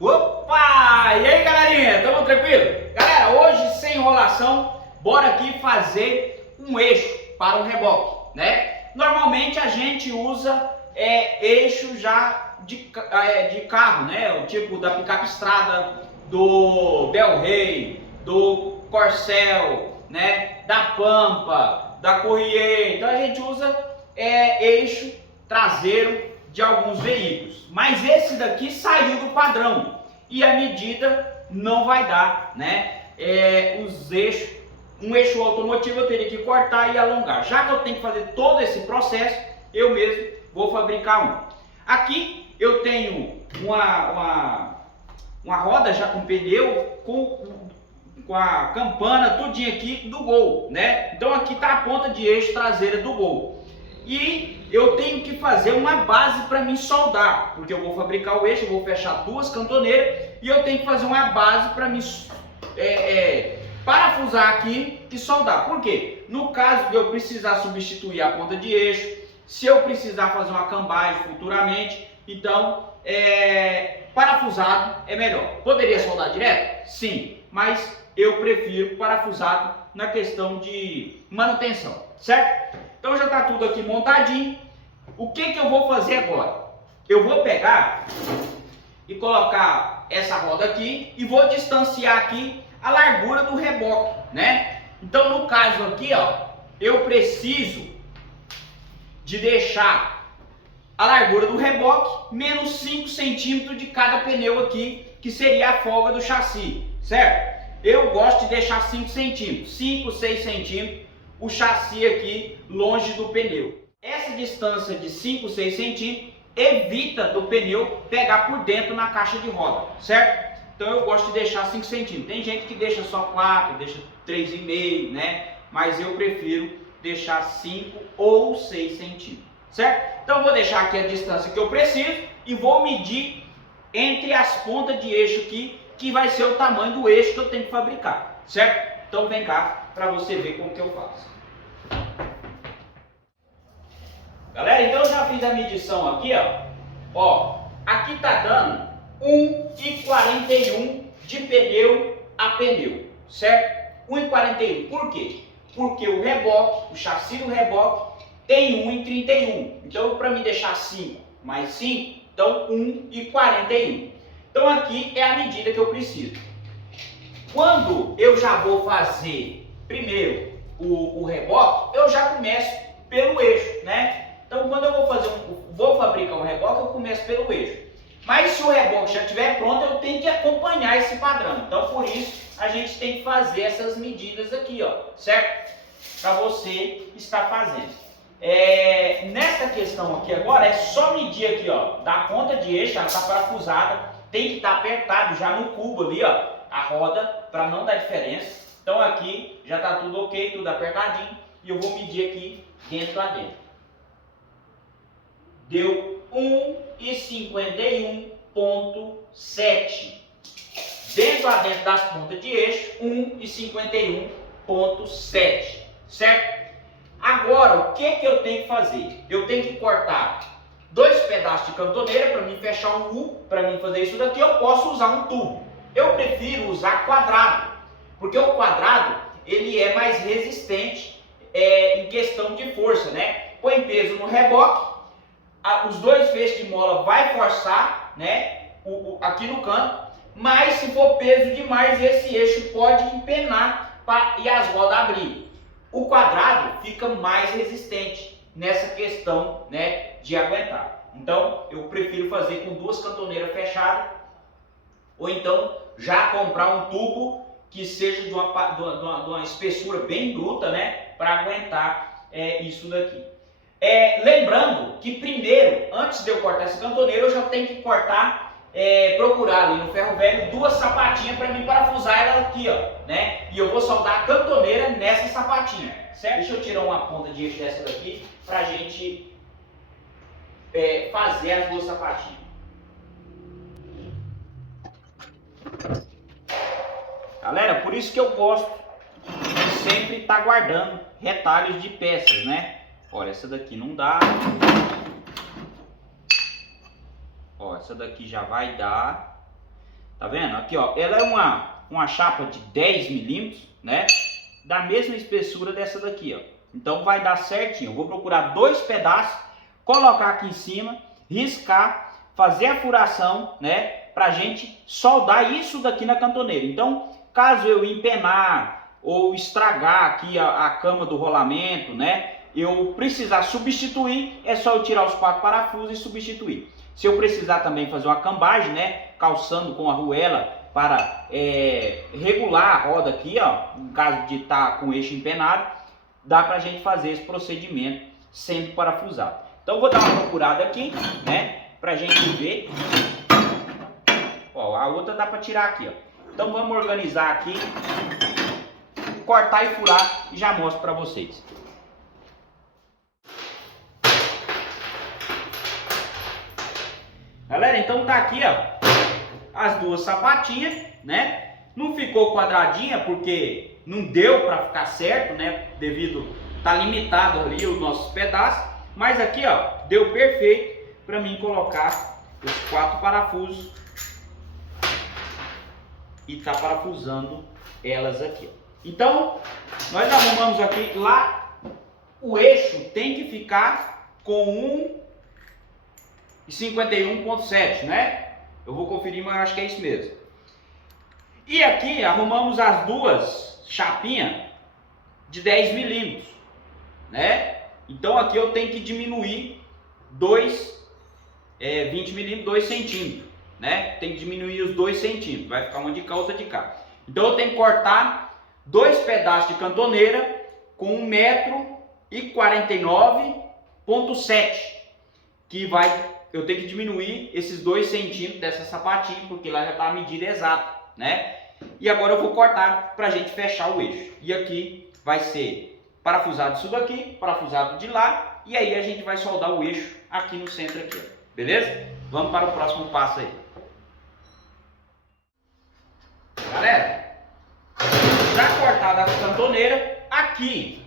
Opa! E aí, galerinha? Tamo tranquilo? Galera, hoje sem enrolação, bora aqui fazer um eixo para o reboque, né? Normalmente a gente usa eixo já de carro, né? O tipo da picape estrada, do Del Rey, do Corcel, né? Da Pampa, da Corrier. Então a gente usa eixo traseiro de alguns veículos, mas esse daqui saiu do padrão e a medida não vai dar, né? Um eixo automotivo eu teria que cortar e alongar. Já que eu tenho que fazer todo esse processo, eu mesmo vou fabricar um. Aqui eu tenho uma roda já com pneu, com a campana, tudinho aqui do Gol, né? Então aqui está a ponta de eixo traseira do Gol. E eu tenho que fazer uma base para me soldar, porque eu vou fabricar o eixo, eu vou fechar duas cantoneiras e eu tenho que fazer uma base para me parafusar aqui e soldar. Por quê? No caso de eu precisar substituir a ponta de eixo, se eu precisar fazer uma cambagem futuramente, então parafusado é melhor. Poderia soldar direto? Sim, mas eu prefiro parafusado na questão de manutenção, certo? Então já está tudo aqui montadinho. O que eu vou fazer agora? Eu vou pegar e colocar essa roda aqui e vou distanciar aqui a largura do reboque, né? Então no caso aqui, ó, eu preciso de deixar a largura do reboque menos 5 centímetros de cada pneu aqui, que seria a folga do chassi, certo? Eu gosto de deixar 5 centímetros, 5, 6 centímetros o chassi aqui longe do pneu. Essa distância de 5, 6 centímetros evita do pneu pegar por dentro na caixa de roda, certo? Então eu gosto de deixar 5 centímetros. Tem gente que deixa só 4, deixa 3,5, né? Mas eu prefiro deixar 5 ou 6 centímetros, certo? Então eu vou deixar aqui a distância que eu preciso e vou medir entre as pontas de eixo aqui, que vai ser o tamanho do eixo que eu tenho que fabricar, certo? Então vem cá para você ver como que eu faço. Galera, então eu já fiz a medição aqui, ó. Aqui tá dando 1,41 de pneu a pneu, certo? 1,41. Por quê? Porque o reboque, o chassi do reboque tem 1,31. Então para me deixar 5 mais 5, então 1,41. Então aqui é a medida que eu preciso. Quando eu já vou fazer primeiro o reboque, eu já começo pelo eixo, né? Então quando eu vou fabricar um reboque, eu começo pelo eixo. Mas se o reboque já estiver pronto, eu tenho que acompanhar esse padrão. Então por isso a gente tem que fazer essas medidas aqui, ó, certo? Para você estar fazendo. Nessa questão aqui agora é só medir aqui, ó, da ponta de eixo, ela está parafusada, tem que estar apertado já no cubo ali, ó, a roda, para não dar diferença. Então aqui já está tudo ok, tudo apertadinho, e eu vou medir aqui dentro a dentro. Deu 1,51,7. Dentro a dentro das pontas de eixo, 1,51,7, certo? Agora, o que eu tenho que fazer? Eu tenho que cortar 2 pedaços de cantoneira para mim fechar um U. Para mim fazer isso daqui, eu posso usar um tubo. Eu prefiro usar quadrado, porque o quadrado ele é mais resistente em questão de força, né? Põe peso no reboque, os 2 feixes de mola vai forçar, né? Aqui no canto, mas se for peso demais, esse eixo pode empenar e as rodas abrir. O quadrado fica mais resistente nessa questão, né, de aguentar. Então eu prefiro fazer com 2 cantoneiras fechadas, ou então já comprar um tubo que seja de uma espessura bem bruta, né, para aguentar isso daqui. Lembrando que primeiro, antes de eu cortar essa cantoneira, eu já tenho que cortar, procurar ali no ferro velho 2 sapatinhas para mim parafusar ela aqui, ó, né? E eu vou soldar a cantoneira nessa sapatinha, certo? Deixa eu tirar uma ponta de eixo dessa daqui para a gente fazer as 2 sapatinhas. Galera, por isso que eu gosto de sempre estar guardando retalhos de peças, né? Olha, essa daqui não dá. Ó, essa daqui já vai dar. Tá vendo? Aqui, ó, ela é uma chapa de 10 milímetros, né? Da mesma espessura dessa daqui, ó. Então vai dar certinho. Eu vou procurar 2 pedaços, colocar aqui em cima, riscar, fazer a furação, né? Pra gente soldar isso daqui na cantoneira. Então, caso eu empenar ou estragar aqui a cama do rolamento, né? Eu precisar substituir, é só eu tirar os 4 parafusos e substituir. Se eu precisar também fazer uma cambagem, né? Calçando com a arruela para regular a roda aqui, ó, no caso de estar com o eixo empenado, dá pra gente fazer esse procedimento sempre parafusado. Então eu vou dar uma procurada aqui, né? Pra gente ver. Ó, a outra dá pra tirar aqui, ó. Então vamos organizar aqui, cortar e furar e já mostro pra vocês. Galera, então tá aqui, ó, as 2 sapatinhas, né? Não ficou quadradinha porque não deu para ficar certo, né? Devido tá limitado ali os nossos pedaços, mas aqui, ó, deu perfeito para mim colocar os 4 parafusos e tá parafusando elas aqui, ó. Então, nós arrumamos aqui lá, o eixo tem que ficar com 1,51,7, né? Eu vou conferir, mas acho que é isso mesmo. E aqui arrumamos as 2 chapinhas de 10 milímetros, né? Então aqui eu tenho que diminuir 20 milímetros, 2 centímetros, né? Tem que diminuir os 2 centímetros, vai ficar uma de cá, outra de cá. Então eu tenho que cortar 2 pedaços de cantoneira com 1,49,7 m, que eu tenho que diminuir esses 2 centímetros dessa sapatinha, porque lá já está a medida exata, né? E agora eu vou cortar para a gente fechar o eixo. E aqui vai ser parafusado isso daqui, parafusado de lá, e aí a gente vai soldar o eixo aqui no centro aqui, ó. Beleza? Vamos para o próximo passo aí. Galera, já cortada as cantoneiras, aqui,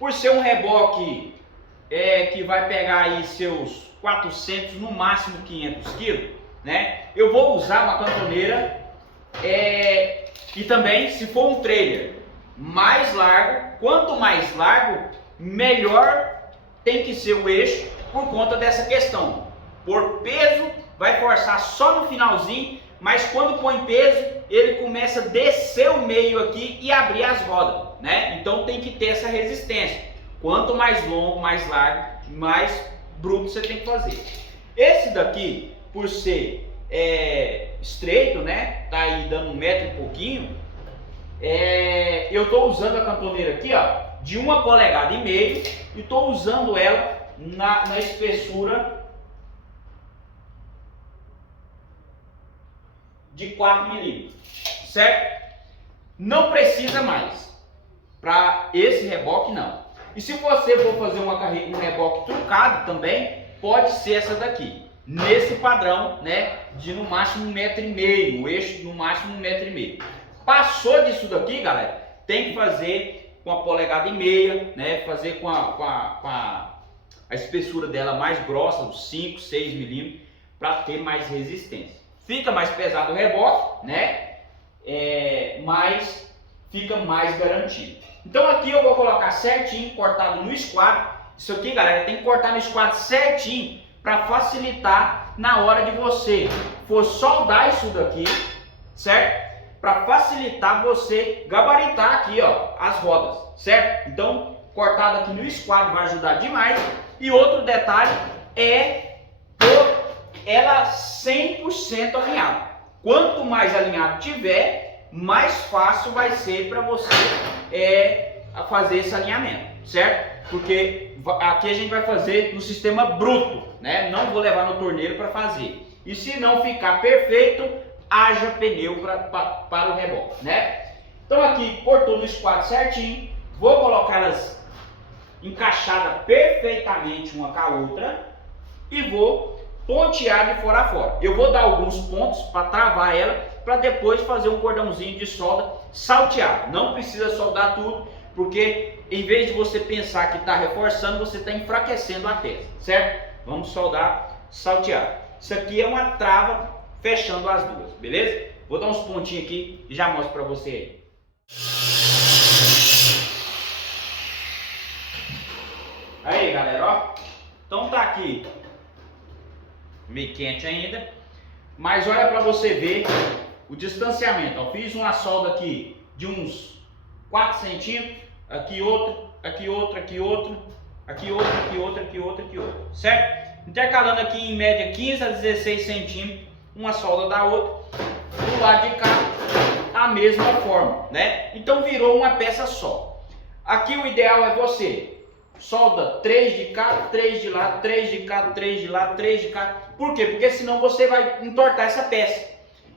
por ser um reboque que vai pegar aí seus 400, no máximo 500 quilos, né? Eu vou usar uma cantoneira e também, se for um trailer mais largo, quanto mais largo, melhor tem que ser o eixo, por conta dessa questão. Por peso, vai forçar só no finalzinho, mas quando põe peso, ele começa a descer o meio aqui e abrir as rodas, né? Então tem que ter essa resistência. Quanto mais longo, mais largo, mais bruto você tem que fazer. Esse daqui, por ser estreito, né? Tá aí dando 1 metro e pouquinho. Eu tô usando a cantoneira aqui, ó, de 1,5 polegadas e tô usando ela na espessura de 4 milímetros, certo? Não precisa mais para esse reboque, não. E se você for fazer um reboque truncado também, pode ser essa daqui, nesse padrão, né, de no máximo 1,5 metro, o eixo no máximo 1,5 metro. Passou disso daqui, galera, tem que fazer com 1,5 polegadas, né, fazer com a espessura dela mais grossa, uns 5, 6 milímetros, para ter mais resistência. Fica mais pesado o reboque, né, mas fica mais garantido. Então aqui eu vou colocar certinho, cortado no esquadro. Isso aqui, galera, tem que cortar no esquadro certinho para facilitar na hora de você for soldar isso daqui, certo? Para facilitar você gabaritar aqui, ó, as rodas, certo? Então, cortado aqui no esquadro vai ajudar demais. E outro detalhe é pôr ela 100% alinhada. Quanto mais alinhado tiver, mais fácil vai ser para você fazer esse alinhamento, certo? Porque aqui a gente vai fazer no sistema bruto, né? Não vou levar no torneiro para fazer. E se não ficar perfeito, haja pneu para o reboque, né? Então aqui cortou no esquadro certinho, vou colocá-las encaixadas perfeitamente uma com a outra e vou pontear de fora a fora. Eu vou dar alguns pontos para travar ela, para depois fazer um cordãozinho de solda salteado. Não precisa soldar tudo, porque em vez de você pensar que está reforçando, você está enfraquecendo a peça, certo? Vamos soldar salteado. Isso aqui é uma trava fechando as duas, beleza? Vou dar uns pontinhos aqui e já mostro para você aí. Aí, galera, ó. Então tá aqui meio quente ainda, mas olha para você ver o distanciamento, ó. Fiz uma solda aqui de uns 4 centímetros, aqui outro, aqui outro, aqui outro, aqui outro, aqui outro, aqui outro, aqui outro, certo? Intercalando aqui em média 15 a 16 centímetros, uma solda da outra, do lado de cá a mesma forma, né? Então virou uma peça só. Aqui o ideal é você solda 3 de cá, 3 de lá, 3 de cá, 3 de lá, 3 de cá. Por quê? Porque senão você vai entortar essa peça.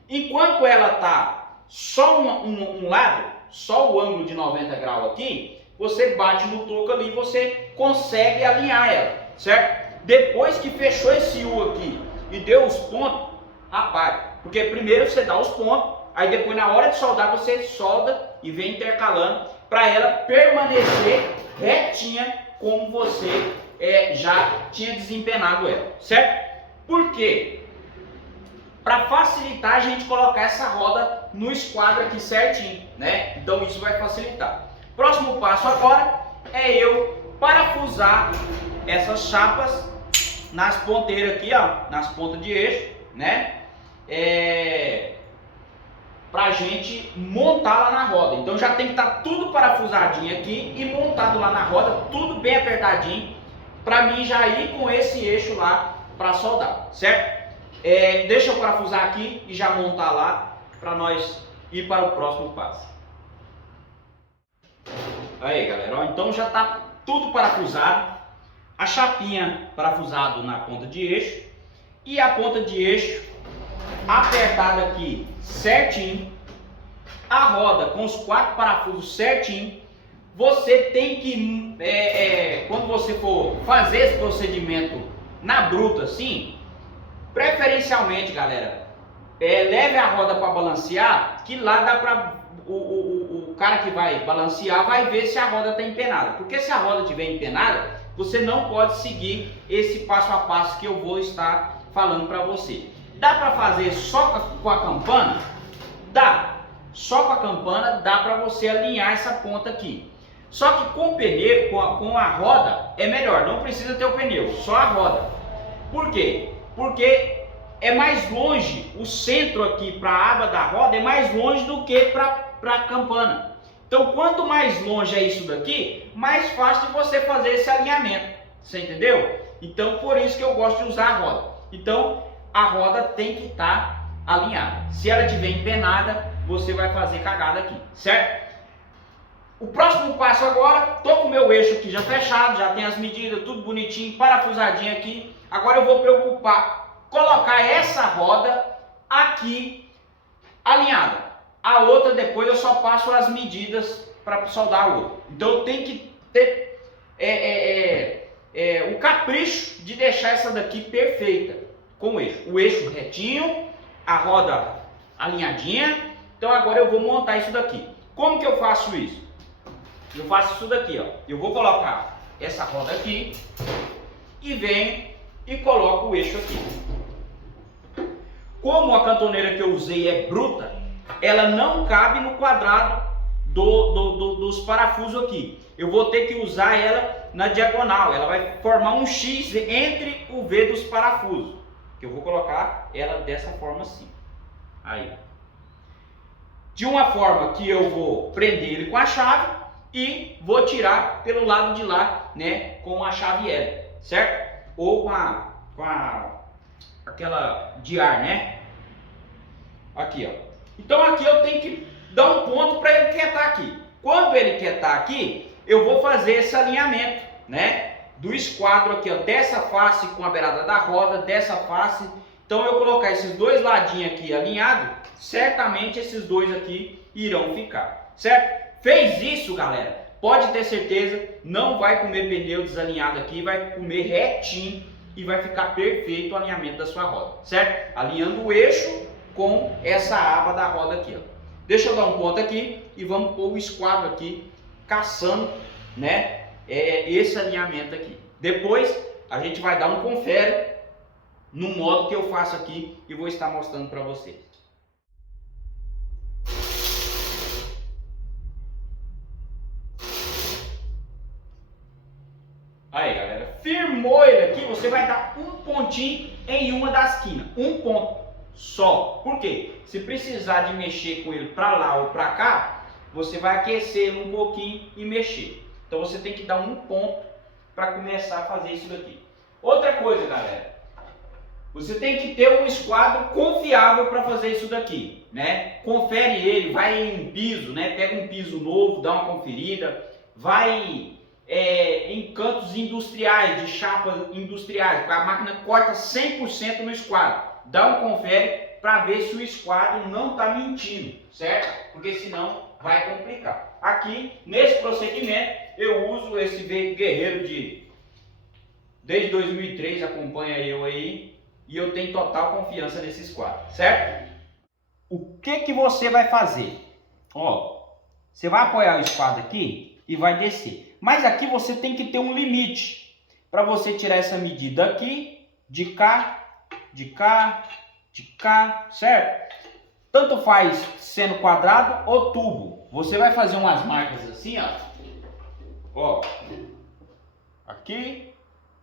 Enquanto ela tá só um lado, só o ângulo de 90 graus aqui, você bate no toco ali e você consegue alinhar ela, certo? Depois que fechou esse U aqui e deu os pontos, rapaz, porque primeiro você dá os pontos, aí depois na hora de soldar você solda e vem intercalando para ela permanecer retinha como você já tinha desempenado ela, certo? Por quê? Para facilitar a gente colocar essa roda no esquadro aqui certinho, né? Então isso vai facilitar. Próximo passo agora é eu parafusar essas chapas nas ponteiras aqui, ó, nas pontas de eixo, né? Pra gente montar lá na roda. Então já tem que estar tudo parafusadinho aqui e montado lá na roda, tudo bem apertadinho, para mim já ir com esse eixo lá para soldar, certo? Deixa eu parafusar aqui e já montar lá para nós ir para o próximo passo. Aí, galera, ó, então já está tudo parafusado, a chapinha parafusado na ponta de eixo e a ponta de eixo apertada aqui certinho, a roda com os 4 parafusos certinho. Você tem que, quando você for fazer esse procedimento na bruta assim, preferencialmente, galera, leve a roda para balancear, que lá dá para o cara que vai balancear vai ver se a roda está empenada, porque se a roda estiver empenada, você não pode seguir esse passo a passo que eu vou estar falando para você. Dá para fazer só com a campana? Dá. Só com a campana dá para você alinhar essa ponta aqui. Só que com o pneu, com a roda, é melhor. Não precisa ter o pneu, só a roda. Por quê? Porque é mais longe, o centro aqui para a aba da roda é mais longe do que para a campana. Então quanto mais longe é isso daqui, mais fácil de você fazer esse alinhamento. Você entendeu? Então por isso que eu gosto de usar a roda. Então a roda tem que estar alinhada. Se ela estiver empenada, você vai fazer cagada aqui, certo? O próximo passo agora, tô com o meu eixo aqui já fechado, já tem as medidas, tudo bonitinho, parafusadinho aqui. Agora eu vou preocupar, colocar essa roda aqui alinhada. A outra depois eu só passo as medidas para soldar a outra. Então eu tenho que ter o capricho de deixar essa daqui perfeita com o eixo retinho, a roda alinhadinha. Então agora eu vou montar isso daqui. Como que eu faço isso? Eu faço isso daqui, ó. Eu vou colocar essa roda aqui e venho e coloco o eixo aqui. Como a cantoneira que eu usei é bruta, ela não cabe no quadrado dos parafusos aqui. Eu vou ter que usar ela na diagonal. Ela vai formar um X entre o V dos parafusos. Que eu vou colocar ela dessa forma assim. Aí. De uma forma que eu vou prender ele com a chave e vou tirar pelo lado de lá, né, com a chave L, certo? Ou com aquela de ar, né? Aqui, ó. Então aqui eu tenho que dar um ponto para ele quietar aqui. Quando ele quietar aqui, eu vou fazer esse alinhamento, né? Do esquadro aqui, ó, dessa face com a beirada da roda, dessa face. Então eu colocar esses dois ladinhos aqui alinhados, certamente esses dois aqui irão ficar, certo? Fez isso, galera, pode ter certeza, não vai comer pneu desalinhado aqui, vai comer retinho e vai ficar perfeito o alinhamento da sua roda, certo? Alinhando o eixo com essa aba da roda aqui, ó. Deixa eu dar um ponto aqui e vamos pôr o esquadro aqui, caçando, né, esse alinhamento aqui. Depois a gente vai dar um confere no modo que eu faço aqui e vou estar mostrando para vocês. firmou ele aqui, você vai dar um pontinho em uma das quinas, um ponto só. Por quê? Se precisar de mexer com ele para lá ou para cá, você vai aquecer ele um pouquinho e mexer. Então você tem que dar um ponto para começar a fazer isso daqui. Outra coisa, galera, você tem que ter um esquadro confiável para fazer isso daqui, né? Confere ele, vai em um piso, né? Pega um piso novo, dá uma conferida, vai em cantos industriais, de chapas industriais, a máquina corta 100% no esquadro. Dá um confere para ver se o esquadro não está mentindo, certo? Porque senão vai complicar. Aqui, nesse procedimento, eu uso esse guerreiro desde 2003, acompanha eu aí, e eu tenho total confiança nesse esquadro, certo? O que você vai fazer? Ó, você vai apoiar o esquadro aqui e vai descer. Mas aqui você tem que ter um limite para você tirar essa medida aqui, de cá, de cá, de cá, certo? Tanto faz sendo quadrado ou tubo. Você vai fazer umas marcas assim, ó. Ó, aqui,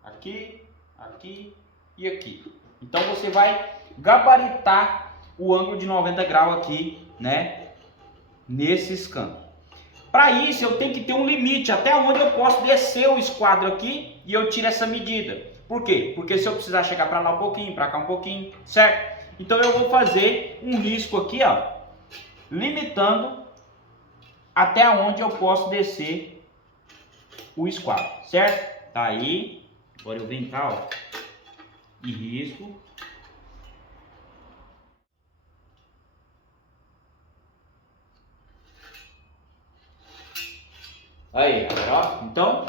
aqui, aqui e aqui. Então você vai gabaritar o ângulo de 90 graus aqui, né? Nesses cantos. Para isso eu tenho que ter um limite até onde eu posso descer o esquadro aqui e eu tiro essa medida. Por quê? Porque se eu precisar chegar para lá um pouquinho, para cá um pouquinho, certo? Então eu vou fazer um risco aqui, ó, limitando até onde eu posso descer o esquadro, certo? Tá aí. Agora eu venho cá, ó, e risco. Aí, galera, ó. Então,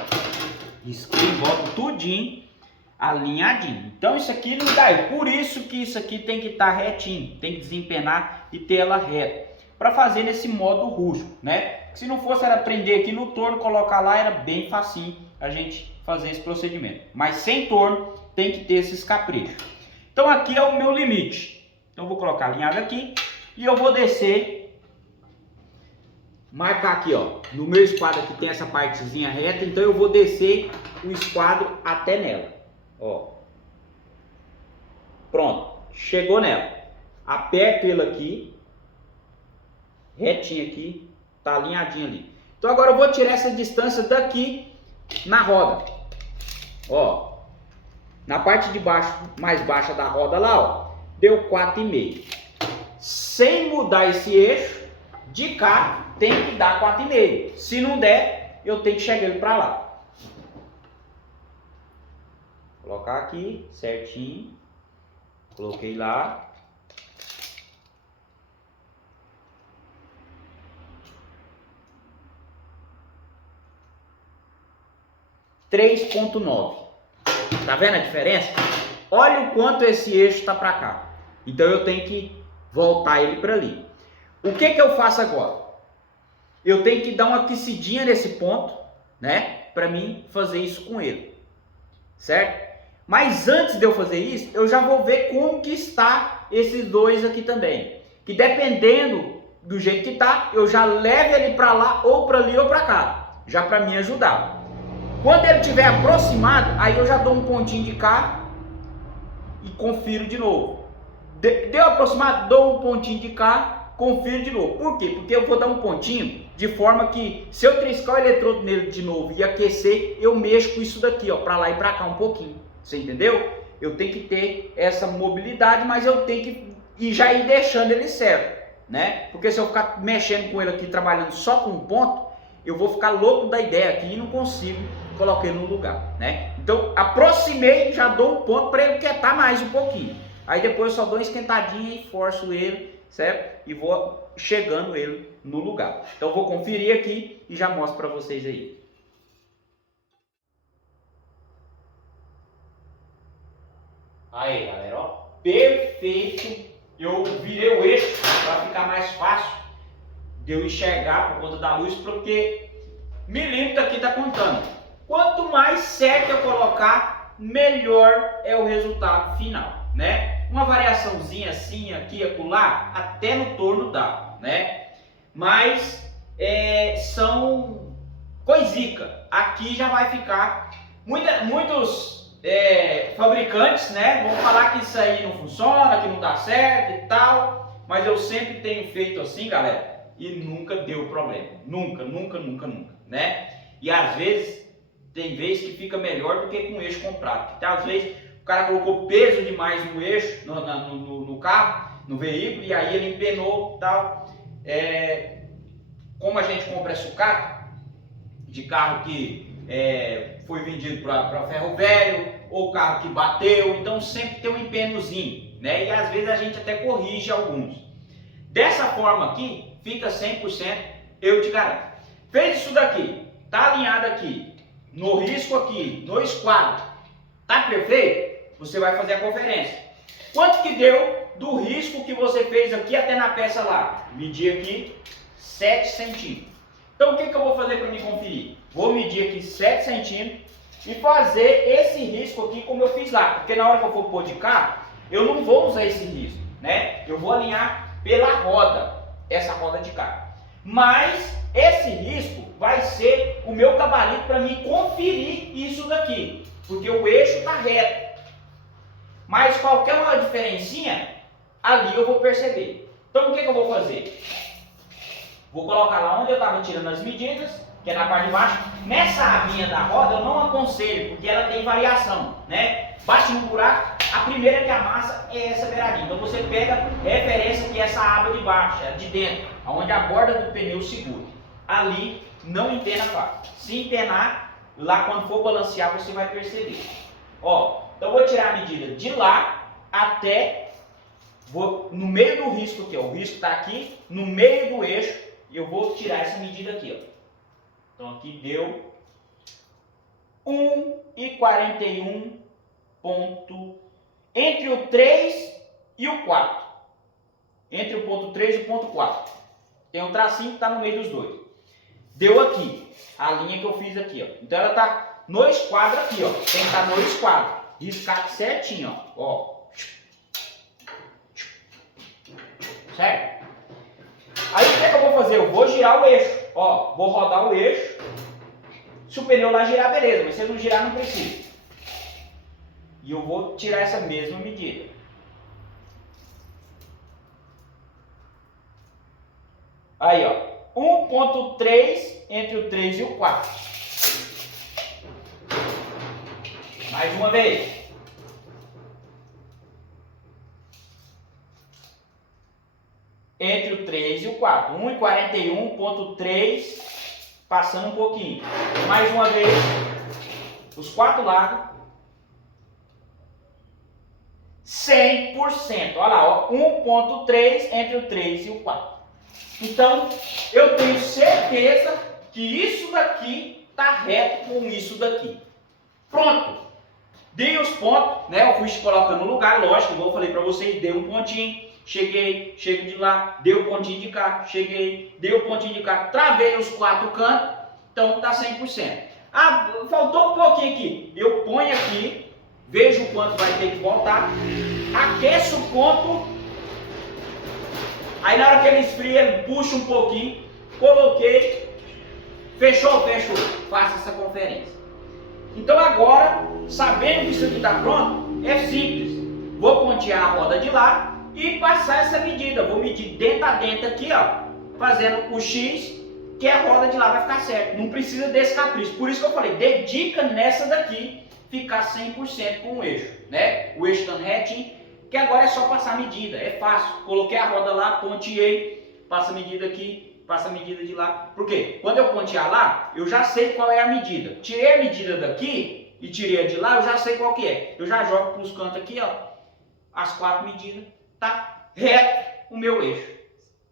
risquei em volta tudinho, alinhadinho. Então isso aqui não dá. Por isso que isso aqui tem que estar retinho, tem que desempenar e ter ela reta. Para fazer nesse modo rústico, né? Se não fosse era prender aqui no torno, colocar lá, era bem facinho a gente fazer esse procedimento. Mas sem torno tem que ter esses caprichos. Então aqui é o meu limite. Então eu vou colocar alinhado aqui e eu vou descer. Marcar aqui, ó, no meu esquadro aqui tem essa partezinha reta, então eu vou descer o esquadro até nela, ó. Pronto, chegou nela. Aperto ele aqui, retinho aqui, tá alinhadinho ali. Então agora eu vou tirar essa distância daqui na roda, ó. Na parte de baixo, mais baixa da roda lá, ó, deu 4,5. Sem mudar esse eixo, de cá tem que dar 4,5. Se não der, eu tenho que chegar ele para lá. Colocar aqui certinho. Coloquei lá. (3,9). Tá vendo a diferença? Olha o quanto esse eixo está para cá. Então eu tenho que voltar ele para ali. O que eu faço agora? Eu tenho que dar uma aquecidinha nesse ponto, né? Para mim fazer isso com ele, certo? Mas antes de eu fazer isso, eu já vou ver como que está esses dois aqui também. Que dependendo do jeito que tá, eu já levo ele para lá, ou para ali, ou para cá. Já para me ajudar. Quando ele estiver aproximado, aí eu já dou um pontinho de cá e confiro de novo. Deu aproximado, dou um pontinho de cá, confiro de novo. Por quê? Porque eu vou dar um pontinho de forma que, se eu triscar o eletrodo nele de novo e aquecer, eu mexo com isso daqui, ó, para lá e para cá um pouquinho. Você entendeu? Eu tenho que ter essa mobilidade, mas eu tenho que já ir deixando ele certo, né? Porque se eu ficar mexendo com ele aqui, trabalhando só com um ponto, eu vou ficar louco da ideia aqui e não consigo colocar ele no lugar, né? Então, aproximei, já dou um ponto para ele quietar mais um pouquinho. Aí depois eu só dou uma esquentadinha e forço ele, certo? E vou chegando ele no lugar. Então eu vou conferir aqui e já mostro para vocês aí. Aí, galera, ó, perfeito. Eu virei o eixo para ficar mais fácil de eu enxergar por conta da luz, porque milímetro aqui tá contando. Quanto mais certo eu colocar, melhor é o resultado final, né? Uma variaçãozinha assim, aqui e acolá, até no torno dá, né? Mas são coisica. Aqui já vai ficar muitos fabricantes, né, vão falar que isso aí não funciona, que não dá certo e tal, mas eu sempre tenho feito assim, galera, e nunca deu problema, nunca, né? E às vezes tem vezes que fica melhor do que com o eixo comprado, porque às vezes o cara colocou peso demais no eixo, no carro, no veículo, e aí ele empenou e tal. Como a gente compra sucata de carro que foi vendido para ferro velho, ou carro que bateu, então sempre tem um empenozinho, né? E às vezes a gente até corrige alguns. Dessa forma aqui, fica 100%, eu te garanto. Fez isso daqui, tá alinhado aqui, no risco aqui, no esquadro, tá perfeito? Você vai fazer a conferência. Quanto que deu do risco que você fez aqui até na peça lá? Medir aqui 7 centímetros. Então o que eu vou fazer para me conferir? Vou medir aqui 7 centímetros e fazer esse risco aqui como eu fiz lá. Porque na hora que eu for pôr de carro, eu não vou usar esse risco, né? Eu vou alinhar pela roda, essa roda de carro. Mas esse risco vai ser o meu gabarito para me conferir isso daqui. Porque o eixo está reto. Mas qualquer uma diferencinha, ali eu vou perceber. Então o que eu vou fazer? Vou colocar lá onde eu estava tirando as medidas, que é na parte de baixo. Nessa abinha da roda eu não aconselho, porque ela tem variação, né? Bate no buraco, a primeira que amassa é essa beiradinha. Então você pega referência que é essa aba de baixo, de dentro, onde a borda do pneu segura. Ali não empena fácil. Se empenar, lá quando for balancear você vai perceber. Ó, então eu vou tirar a medida de lá até, no meio do risco aqui, ó. O risco está aqui, no meio do eixo, e eu vou tirar essa medida aqui, ó. Então aqui deu 1,41 ponto, entre o 3 e o 4. Entre o ponto 3 e o ponto 4. Tem um tracinho que está no meio dos dois. Deu aqui, a linha que eu fiz aqui, ó. Então ela está no esquadro aqui, ó. Tem que estar no esquadro. Riscar certinho, ó. Certo? Aí o que eu vou fazer? Eu vou girar o eixo. Ó, vou rodar o eixo. Se o pneu lá girar, beleza. Mas se ele não girar, não precisa. E eu vou tirar essa mesma medida. Aí, ó. 1,3 entre o 3 e o 4. Mais uma vez. Entre o 3 e o 4. 1,41,3, passando um pouquinho. Mais uma vez, os quatro lados. 100%. Olha lá, ó, 1,3 entre o 3 e o 4. Então, eu tenho certeza que isso daqui está reto com isso daqui. Pronto. Dei os pontos, né? Eu fui colocando no lugar, lógico, igual eu falei para vocês, dei um pontinho. Cheguei, chego de lá, dei o pontinho de cá, cheguei, dei o pontinho de cá, travei os quatro cantos, então tá 100%. Ah, faltou um pouquinho aqui, eu ponho aqui, vejo o quanto vai ter que voltar, aqueço o ponto, aí na hora que ele esfria, ele puxa um pouquinho, coloquei, fechou, faço essa conferência. Então agora, sabendo que isso aqui está pronto, é simples, vou pontear a roda de lá, e passar essa medida. Vou medir dentro a dentro aqui, ó, fazendo o X, que a roda de lá vai ficar certo. Não precisa desse capricho. Por isso que eu falei, dedica nessa daqui, ficar 100% com o eixo, né? O eixo estando retinho, que agora é só passar a medida. É fácil. Coloquei a roda lá, ponteei, passa a medida aqui, passa a medida de lá. Por quê? Quando eu pontear lá, eu já sei qual é a medida. Tirei a medida daqui e tirei a de lá, eu já sei qual que é. Eu já jogo para os cantos aqui, ó, as quatro medidas. Tá reto o meu eixo.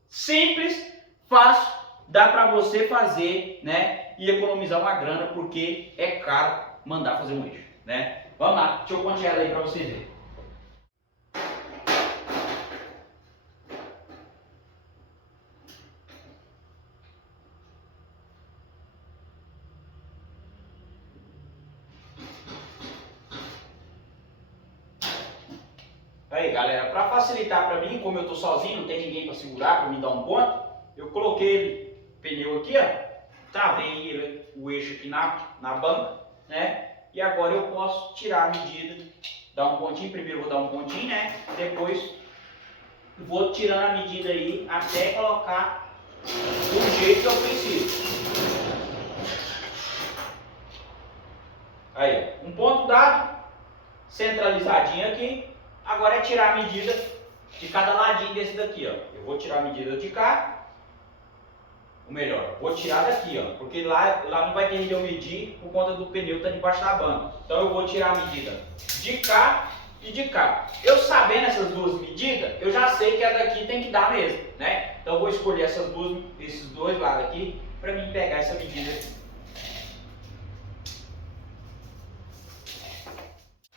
Simples, fácil, dá para você fazer, né? E economizar uma grana, porque é caro mandar fazer um eixo, né? Vamos lá, deixa eu pontear ela aí para vocês verem. Aí galera, para facilitar para mim, como eu estou sozinho, não tem ninguém para segurar, para me dar um ponto, eu coloquei o pneu aqui, ó, travei o eixo aqui na banca, né? E agora eu posso tirar a medida, dar um pontinho, primeiro vou dar um pontinho, né? Depois vou tirando a medida aí até colocar do jeito que eu preciso. Aí, um ponto dado, centralizadinho aqui. Agora é tirar a medida de cada ladinho desse daqui, ó. Eu vou tirar a medida de cá. Ou melhor, vou tirar daqui, ó, porque lá não vai ter de eu medir por conta do pneu estar debaixo da banca. Então eu vou tirar a medida de cá e de cá. Eu sabendo essas duas medidas, eu já sei que a daqui tem que dar mesmo, né? Então eu vou escolher esses dois lados aqui para mim pegar essa medida aqui.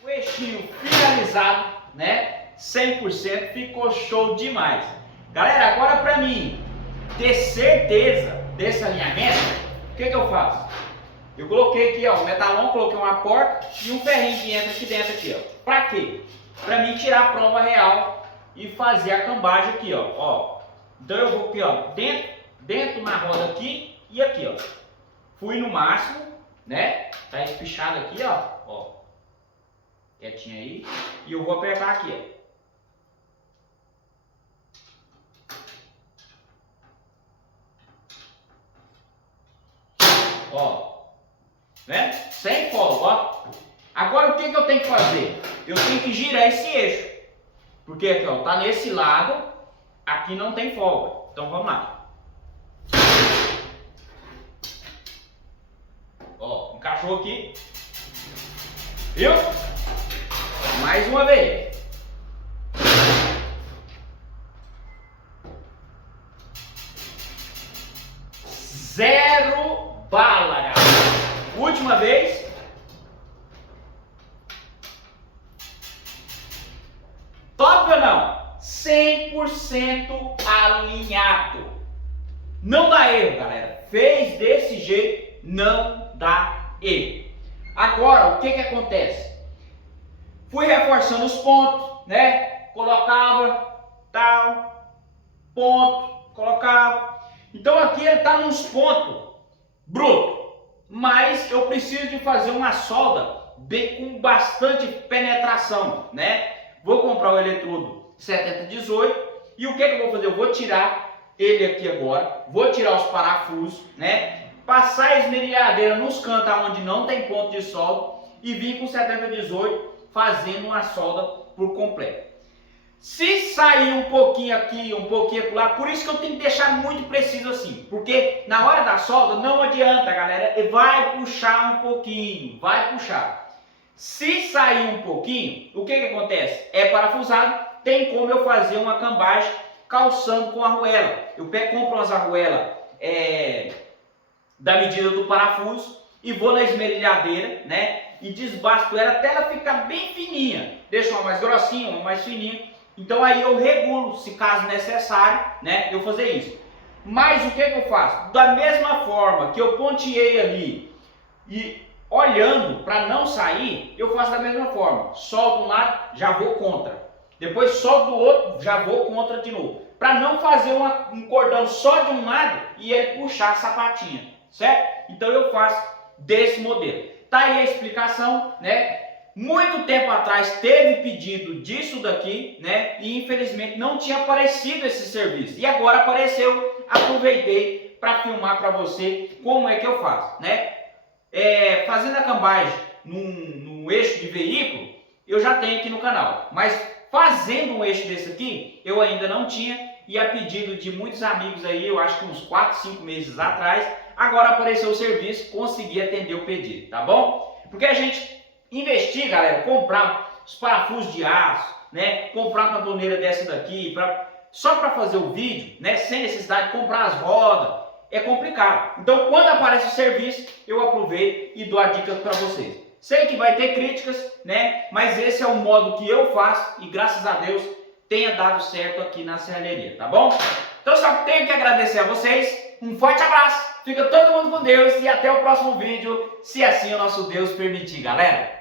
O eixinho finalizado, né? 100%, ficou show demais. Galera, agora para mim ter certeza desse alinhamento, o que eu faço? Eu coloquei aqui, ó, um metalão, coloquei uma porca e um ferrinho que entra aqui dentro aqui, ó. Pra quê? Pra mim tirar a prova real e fazer a cambagem aqui, ó. Então eu vou aqui, ó, dentro na roda aqui e aqui, ó. Fui no máximo, né? Tá espichado aqui, ó. Quietinho aí. E eu vou apertar aqui, ó. Ó, né? Sem folga, ó. Agora o que eu tenho que fazer? Eu tenho que girar esse eixo. Porque aqui, ó, tá nesse lado, aqui não tem folga. Então vamos lá. Ó, encaixou aqui. Viu? Mais uma vez. Zero bala, galera. Última vez. Top ou não? 100% alinhado. Não dá erro, galera. Fez desse jeito, não dá erro. Agora, o que acontece? Fui reforçando os pontos, né? Colocava, tal, ponto, colocava. Então aqui ele está nos pontos bruto, mas eu preciso de fazer uma solda com bastante penetração, né? Vou comprar o eletrodo 7018 e o que eu vou fazer? Eu vou tirar ele aqui agora, vou tirar os parafusos, né? Passar a esmerilhadeira nos cantos onde não tem ponto de solda e vir com 7018 fazendo uma solda por completo. Se sair um pouquinho aqui, um pouquinho lá, por isso que eu tenho que deixar muito preciso assim, porque na hora da solda não adianta, galera, vai puxar um pouquinho, vai puxar. Se sair um pouquinho, o que acontece? É parafusado, tem como eu fazer uma cambagem calçando com arruela. Eu compro umas arruelas da medida do parafuso e vou na esmerilhadeira, né? E desbasto ela até ela ficar bem fininha. Deixo uma mais grossinha, uma mais fininha. Então aí eu regulo, se caso necessário, né, eu fazer isso. Mas o que eu faço? Da mesma forma que eu ponteei ali e olhando para não sair, eu faço da mesma forma. Solto um lado, já vou contra. Depois solto do outro, já vou contra de novo. Para não fazer um cordão só de um lado e ele puxar a sapatinha, certo? Então eu faço desse modelo. Tá aí a explicação, né? Muito tempo atrás teve pedido disso daqui, né? E infelizmente não tinha aparecido esse serviço. E agora apareceu, aproveitei para filmar para você como é que eu faço, né? Fazendo a cambagem num eixo de veículo, eu já tenho aqui no canal. Mas fazendo um eixo desse aqui, eu ainda não tinha. E a pedido de muitos amigos aí, eu acho que uns 4, 5 meses atrás, agora apareceu o serviço, consegui atender o pedido, tá bom? Porque a gente investir, galera, comprar os parafusos de aço, né? Comprar uma torneira dessa daqui, só para fazer o vídeo, né? Sem necessidade de comprar as rodas, é complicado. Então, quando aparece o serviço, eu aproveito e dou a dica para vocês. Sei que vai ter críticas, né? Mas esse é o modo que eu faço e graças a Deus tenha dado certo aqui na serralheria, tá bom? Então, só tenho que agradecer a vocês. Um forte abraço, fica todo mundo com Deus e até o próximo vídeo, se assim o nosso Deus permitir, galera.